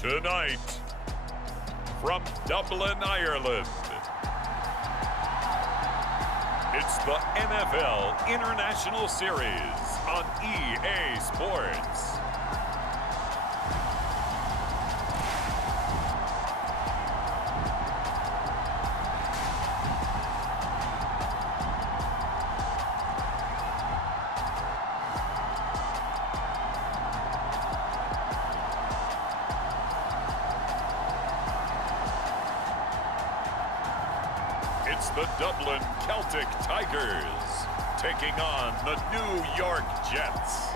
Tonight, from Dublin, Ireland, it's the NFL International Series on EA Sports. It's the Dublin Celtic Tigers taking on the New York Jets.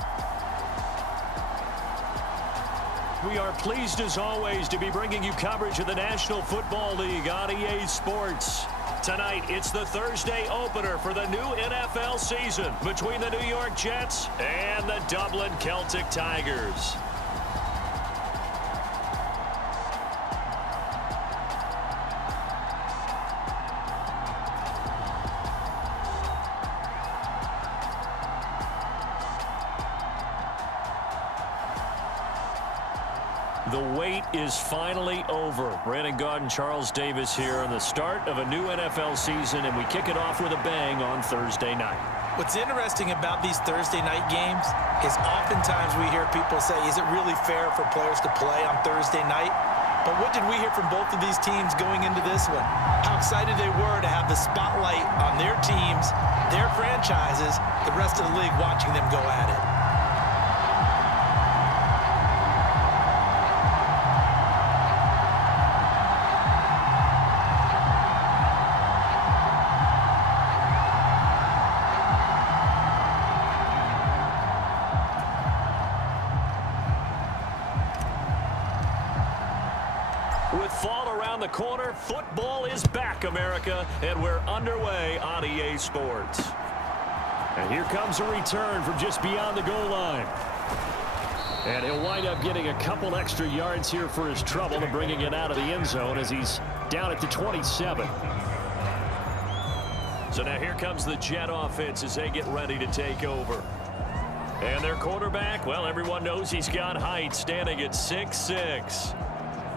We are pleased as always to be bringing you coverage of the National Football League on EA Sports. Tonight, it's the Thursday opener for the new NFL season between the New York Jets and the Dublin Celtic Tigers. The wait is finally over. Brandon Gaud and Charles Davis here on the start of a new NFL season, and we kick it off with a bang on Thursday night. What's interesting about these Thursday night games is oftentimes we hear people say, is it really fair for players to play on Thursday night? But what did we hear from both of these teams going into this one? How excited they were to have the spotlight on their teams, their franchises, the rest of the league watching them go at it. With fall around the corner, football is back, America, and we're underway on EA Sports. And here comes a return from just beyond the goal line. And he'll wind up getting a couple extra yards here for his trouble and bringing it out of the end zone as he's down at the 27. So now here comes the Jet offense as they get ready to take over. And their quarterback, well, everyone knows he's got height, standing at 6'6".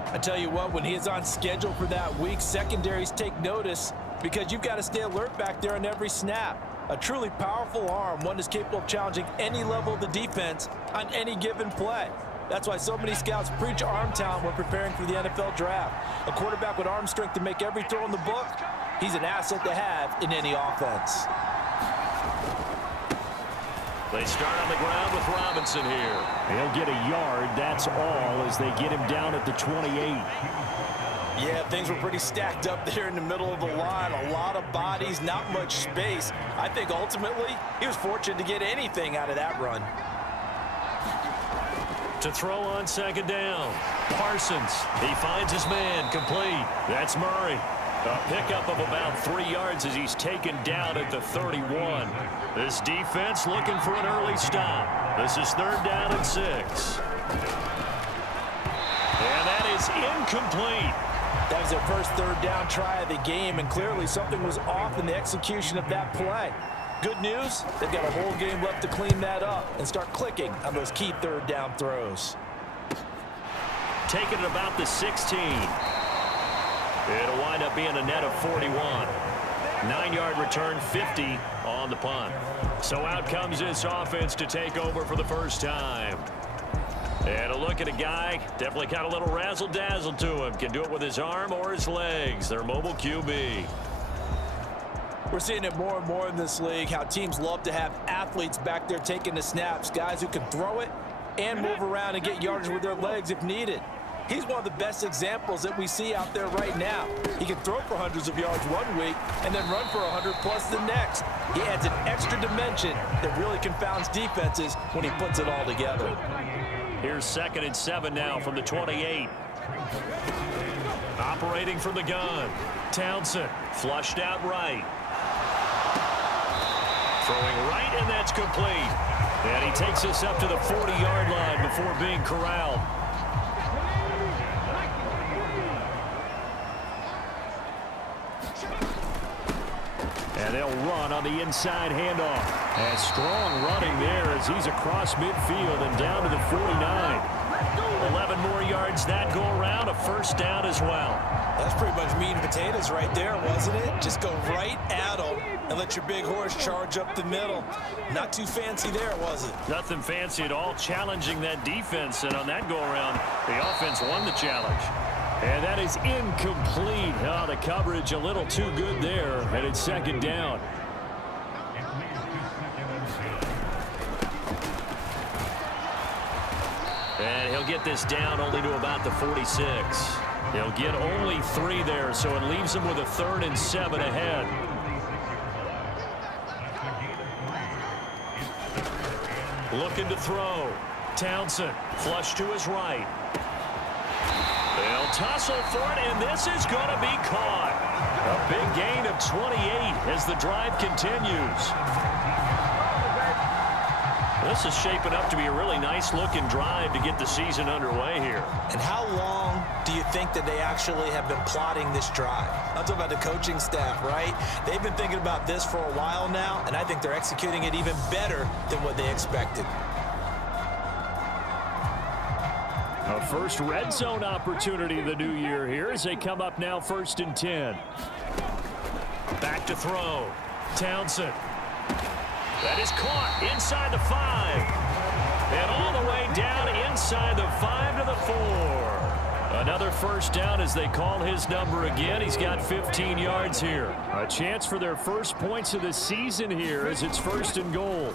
I tell you what, when he is on schedule for that week, secondaries take notice because you've got to stay alert back there on every snap. A truly powerful arm, one is capable of challenging any level of the defense on any given play. That's why so many scouts preach arm talent when preparing for the NFL draft. A quarterback with arm strength to make every throw in the book, he's an asset to have in any offense. They start on the ground with Robinson here. He'll get a yard, that's all, as they get him down at the 28. Yeah, things were pretty stacked up there in the middle of the line. A lot of bodies, not much space. I think ultimately he was fortunate to get anything out of that run. To throw on second down. Parsons, he finds his man, complete. That's Murray. A pickup of about 3 yards as he's taken down at the 31. This defense looking for an early stop. This is 3rd down and 6. And that is incomplete. That was their first 3rd down try of the game, and clearly something was off in the execution of that play. Good news, they've got a whole game left to clean that up and start clicking on those key 3rd down throws. Taking it about the 16. It'll wind up being a net of 41. 9-yard return, 50 on the punt. So out comes this offense to take over for the first time. And a look at a guy, definitely got a little razzle-dazzle to him. Can do it with his arm or his legs. Their mobile QB. We're seeing it more and more in this league, how teams love to have athletes back there taking the snaps, guys who can throw it and move around and get yardage with their legs if needed. He's one of the best examples that we see out there right now. He can throw for hundreds of yards one week and then run for 100 plus the next. He adds an extra dimension that really confounds defenses when he puts it all together. Here's 2nd and 7 now from the 28. Operating from the gun. Townsend flushed out right. Throwing right, and that's complete. And he takes us up to the 40-yard line before being corralled. And they'll run on the inside handoff. And strong running there as he's across midfield and down to the 49. 11 more yards that go around, a first down as well. That's pretty much meat and potatoes right there, wasn't it? Just go right at them and let your big horse charge up the middle. Not too fancy there, was it? Nothing fancy at all, challenging that defense, and on that go-around, the offense won the challenge. And that is incomplete. Oh, the coverage a little too good there, and it's second down. And he'll get this down only to about the 46. He'll get only 3 there, so it leaves him with a 3rd and 7 ahead. Looking to throw. Townsend, flush to his right. They'll tussle for it, and this is going to be caught. A big gain of 28 as the drive continues. This is shaping up to be a really nice-looking drive to get the season underway here. And how long do you think that they actually have been plotting this drive? I'm talking about the coaching staff, right? They've been thinking about this for a while now, and I think they're executing it even better than what they expected. A first red zone opportunity the new year here as they come up now 1st and 10. Back to throw. Townsend. That is caught inside the 5. And all the way down inside the 5 to the 4. Another first down as they call his number again. He's got 15 yards here. A chance for their first points of the season here as it's 1st and goal.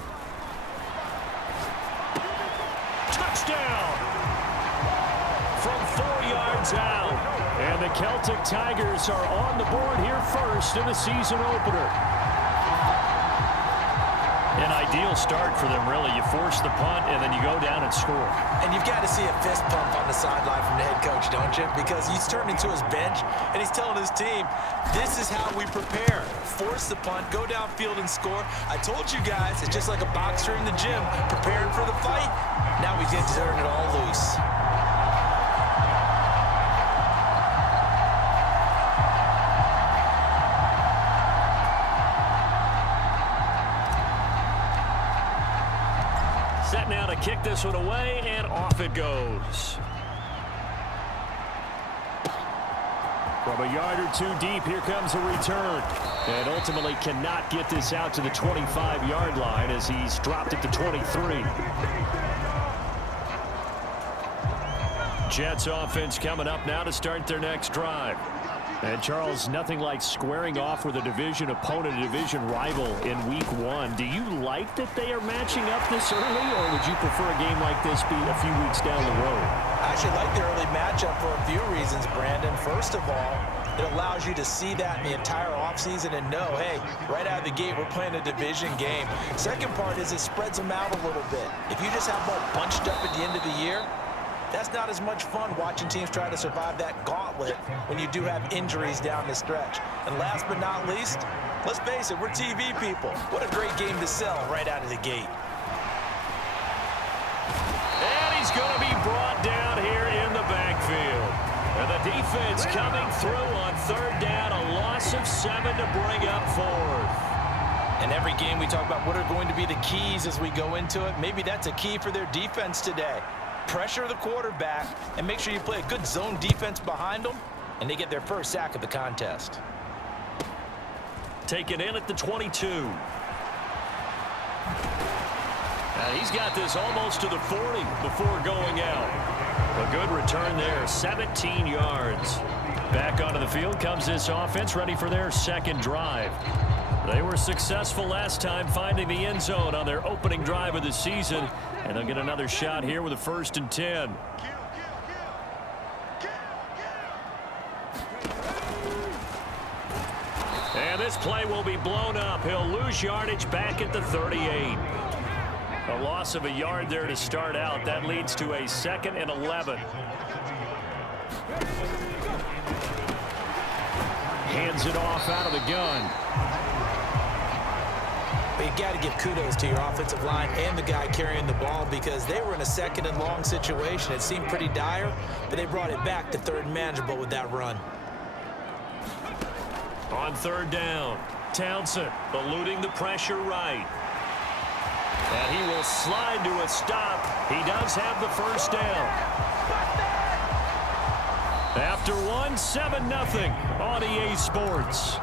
Touchdown! From 4 yards out. And the Celtic Tigers are on the board here first in the season opener. An ideal start for them, really. You force the punt, and then you go down and score. And you've got to see a fist pump on the sideline from the head coach, don't you? Because he's turning to his bench, and he's telling his team, this is how we prepare. Force the punt, go downfield and score. I told you guys, it's just like a boxer in the gym, preparing for the fight. Now he's going to turn it all loose. Set now to kick this one away, and off it goes. From a yard or 2 deep, here comes a return. And ultimately cannot get this out to the 25-yard line as he's dropped it to 23. Jets offense coming up now to start their next drive. And, Charles, nothing like squaring off with a division opponent, a division rival in Week 1. Do you like that they are matching up this early, or would you prefer a game like this be a few weeks down the road? I actually like the early matchup for a few reasons, Brandon. First of all, it allows you to see that in the entire offseason and know, hey, right out of the gate, we're playing a division game. Second part is it spreads them out a little bit. If you just have them all bunched up at the end of the year, that's not as much fun watching teams try to survive that gauntlet when you do have injuries down the stretch. And last but not least, let's face it, we're TV people. What a great game to sell right out of the gate. And he's going to be brought down here in the backfield. And the defense coming through on 3rd down, a loss of 7 to bring up 4th. And every game we talk about what are going to be the keys as we go into it. Maybe that's a key for their defense today. Pressure the quarterback and make sure you play a good zone defense behind them, and they get their first sack of the contest. Take it in at the 22. And he's got this almost to the 40 before going out. A good return there, 17 yards. Back onto the field comes this offense, ready for their second drive. They were successful last time finding the end zone on their opening drive of the season, and they'll get another shot here with a 1st and 10. And this play will be blown up. He'll lose yardage back at the 38. A loss of a yard there to start out. That leads to a 2nd and 11. Hands it off out of the gun. But you got to give kudos to your offensive line and the guy carrying the ball because they were in a 2nd and long situation. It seemed pretty dire, but they brought it back to 3rd and manageable with that run. On 3rd down, Townsend eluding the pressure right. And he will slide to a stop. He does have the first down. After one, 7-0 on EA Sports.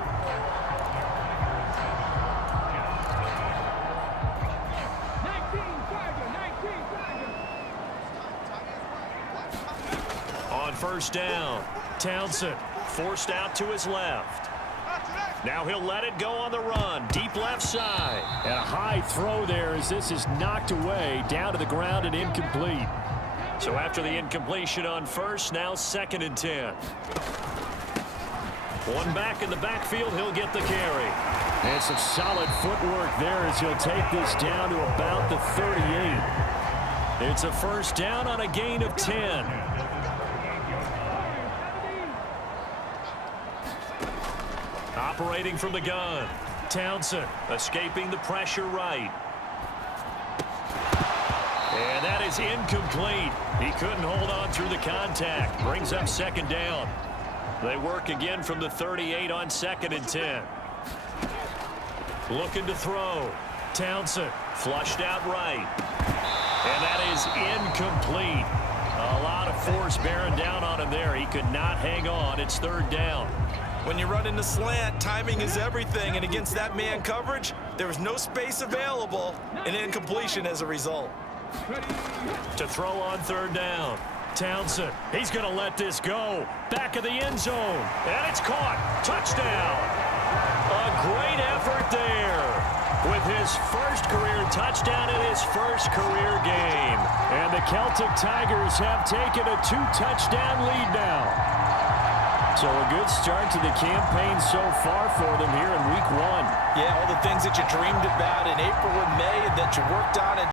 On first down, Townsend forced out to his left. Now he'll let it go on the run. Deep left side. And a high throw there as this is knocked away down to the ground and incomplete. So after the incompletion on first, now 2nd and 10. One back in the backfield, he'll get the carry. And some solid footwork there as he'll take this down to about the 38. It's a first down on a gain of 10. Operating from the gun. Townsend escaping the pressure right. And that is incomplete. He couldn't hold on through the contact. Brings up 2nd down. They work again from the 38 on 2nd and 10. Looking to throw. Townsend flushed out right. And that is incomplete. A lot of force bearing down on him there. He could not hang on. It's 3rd down. When you run in the slant, timing is everything, and against that man coverage, there was no space available, and incompletion as a result. To throw on 3rd down. Townsend, he's going to let this go. Back of the end zone, and it's caught. Touchdown. A great effort there with his first career touchdown in his first career game. And the Celtic Tigers have taken a 2-touchdown lead now. So a good start to the campaign so far for them here in week 1. Yeah, all the things that you dreamed about in April and May and that you worked on